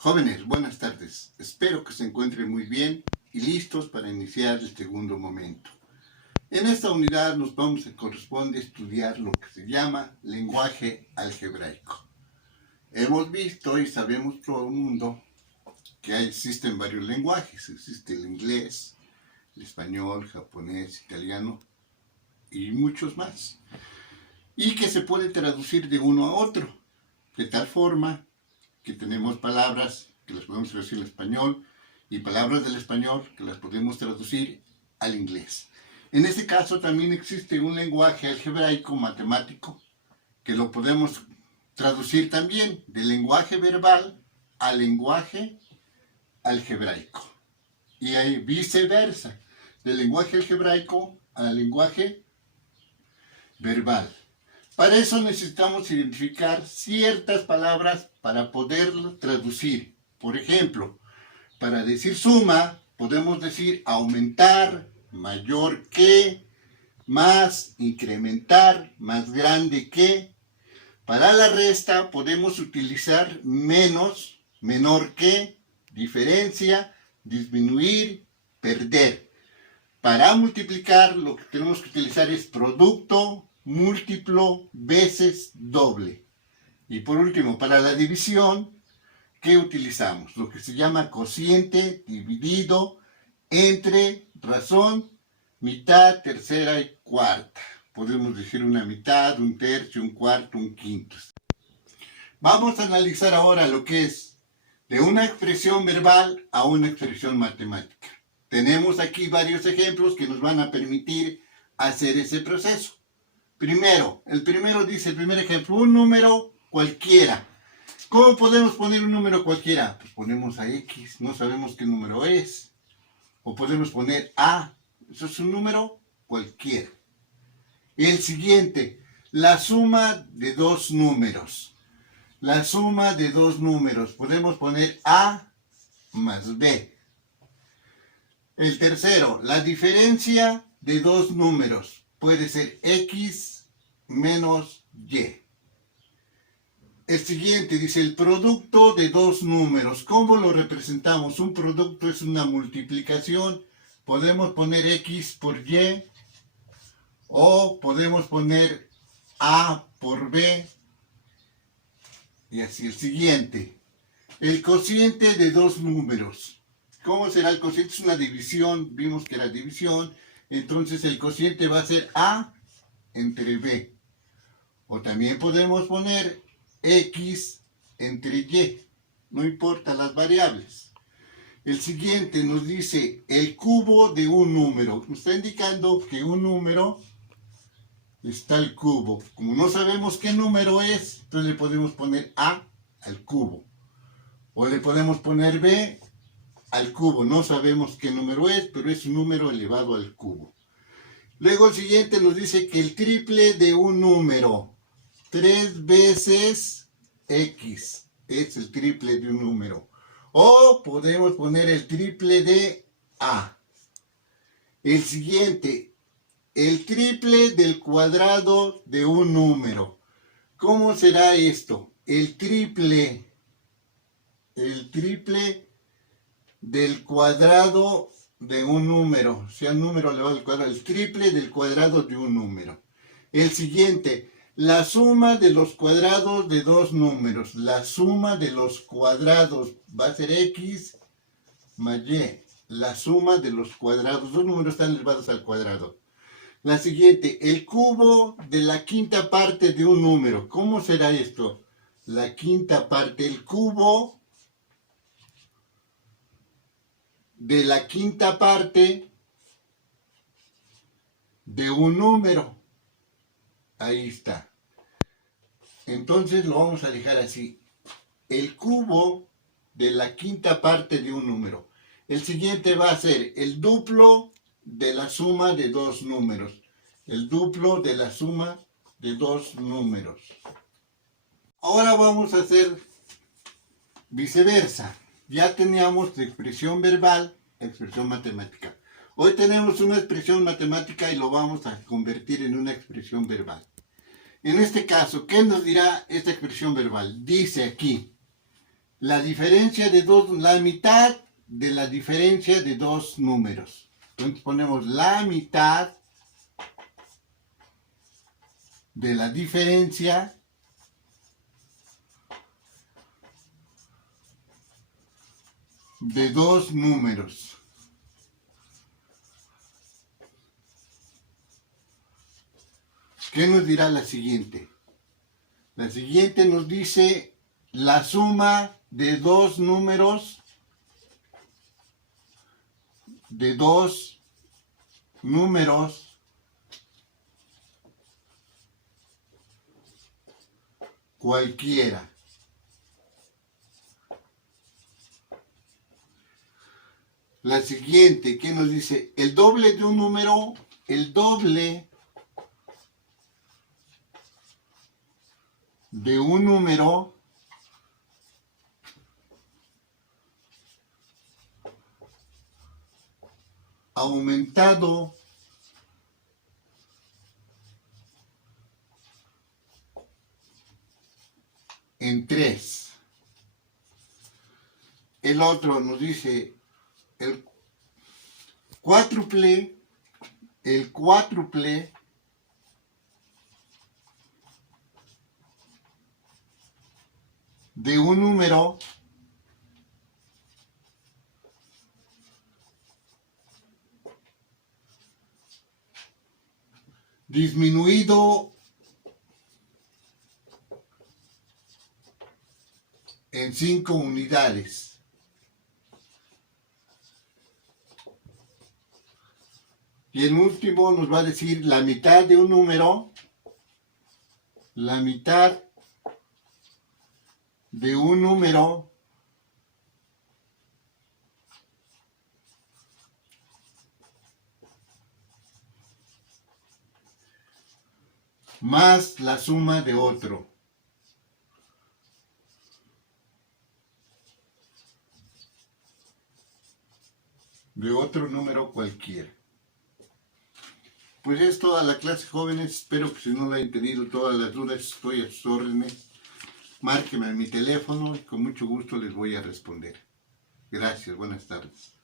Jóvenes, buenas tardes. Espero que se encuentren muy bien y listos para iniciar el segundo momento. En esta unidad nos corresponde estudiar lo que se llama lenguaje algebraico. Hemos visto y sabemos todo el mundo que existen varios lenguajes. Existe el inglés, el español, japonés, italiano y muchos más. Y que se puede traducir de uno a otro, de tal forma que tenemos palabras que las podemos traducir al español y palabras del español que las podemos traducir al inglés. En este caso también existe un lenguaje algebraico matemático que lo podemos traducir también del lenguaje verbal al lenguaje algebraico y viceversa, del lenguaje algebraico al lenguaje verbal. Para eso necesitamos identificar ciertas palabras para poderlo traducir. Por ejemplo, para decir suma, podemos decir aumentar, mayor que, más, incrementar, más grande que. Para la resta podemos utilizar menos, menor que, diferencia, disminuir, perder. Para multiplicar lo que tenemos que utilizar es producto, múltiplo, veces, doble. Y por último, para la división, ¿qué utilizamos? Lo que se llama cociente dividido entre razón, mitad, tercera y cuarta. Podemos decir una mitad, un tercio, un cuarto, un quinto. Vamos a analizar ahora lo que es de una expresión verbal a una expresión matemática. Tenemos aquí varios ejemplos que nos van a permitir hacer ese proceso. Primero, el primer ejemplo, un número cualquiera. ¿Cómo podemos poner un número cualquiera? Pues ponemos a X, no sabemos qué número es. O podemos poner A, eso es un número cualquiera. El siguiente, la suma de dos números. La suma de dos números, podemos poner A más B. El tercero, la diferencia de dos números. Puede ser X menos Y. El siguiente dice el producto de dos números. ¿Cómo lo representamos? Un producto es una multiplicación. Podemos poner X por Y o podemos poner A por B. Y así el siguiente. El cociente de dos números. ¿Cómo será el cociente? Es una división. Vimos que era división. Entonces el cociente va a ser A entre B. O también podemos poner X entre Y. No importa las variables. El siguiente nos dice el cubo de un número. Nos está indicando que un número está al cubo. Como no sabemos qué número es, entonces le podemos poner A al cubo. O le podemos poner B al cubo. No sabemos qué número es, pero es un número elevado al cubo. Luego el siguiente nos dice que el triple de un número, 3 veces X, es el triple de un número. O podemos poner el triple de A. El siguiente, el triple del cuadrado de un número. ¿Cómo será esto? El triple del cuadrado de un número, sea un número elevado al cuadrado, el triple del cuadrado de un número. El siguiente, la suma de los cuadrados de dos números. La suma de los cuadrados va a ser X más Y. La suma de los cuadrados, dos números están elevados al cuadrado. La siguiente, el cubo de la quinta parte de un número. ¿Cómo será esto? La quinta parte, el cubo de la quinta parte de un número. Ahí está. Entonces lo vamos a dejar así. El cubo de la quinta parte de un número. El siguiente va a ser el duplo de la suma de dos números. El duplo de la suma de dos números. Ahora vamos a hacer viceversa. Ya teníamos de expresión verbal, expresión matemática. Hoy tenemos una expresión matemática y lo vamos a convertir en una expresión verbal. En este caso, ¿qué nos dirá esta expresión verbal? Dice aquí la diferencia de dos, la mitad de la diferencia de dos números. Entonces ponemos la mitad de la diferencia de dos números. ¿Qué nos dirá la siguiente? La siguiente nos dice la suma de dos números cualquiera. La siguiente, ¿qué nos dice? El doble de un número, el doble de un número aumentado en 3. El otro nos dice el cuádruple de un número disminuido en 5 unidades. Y el último nos va a decir la mitad de un número, la mitad de un número más la suma de otro. De otro número cualquiera. Pues es toda la clase, jóvenes. Espero que si no la han tenido todas las dudas, estoy a sus órdenes. Márquenme a mi teléfono y con mucho gusto les voy a responder. Gracias, buenas tardes.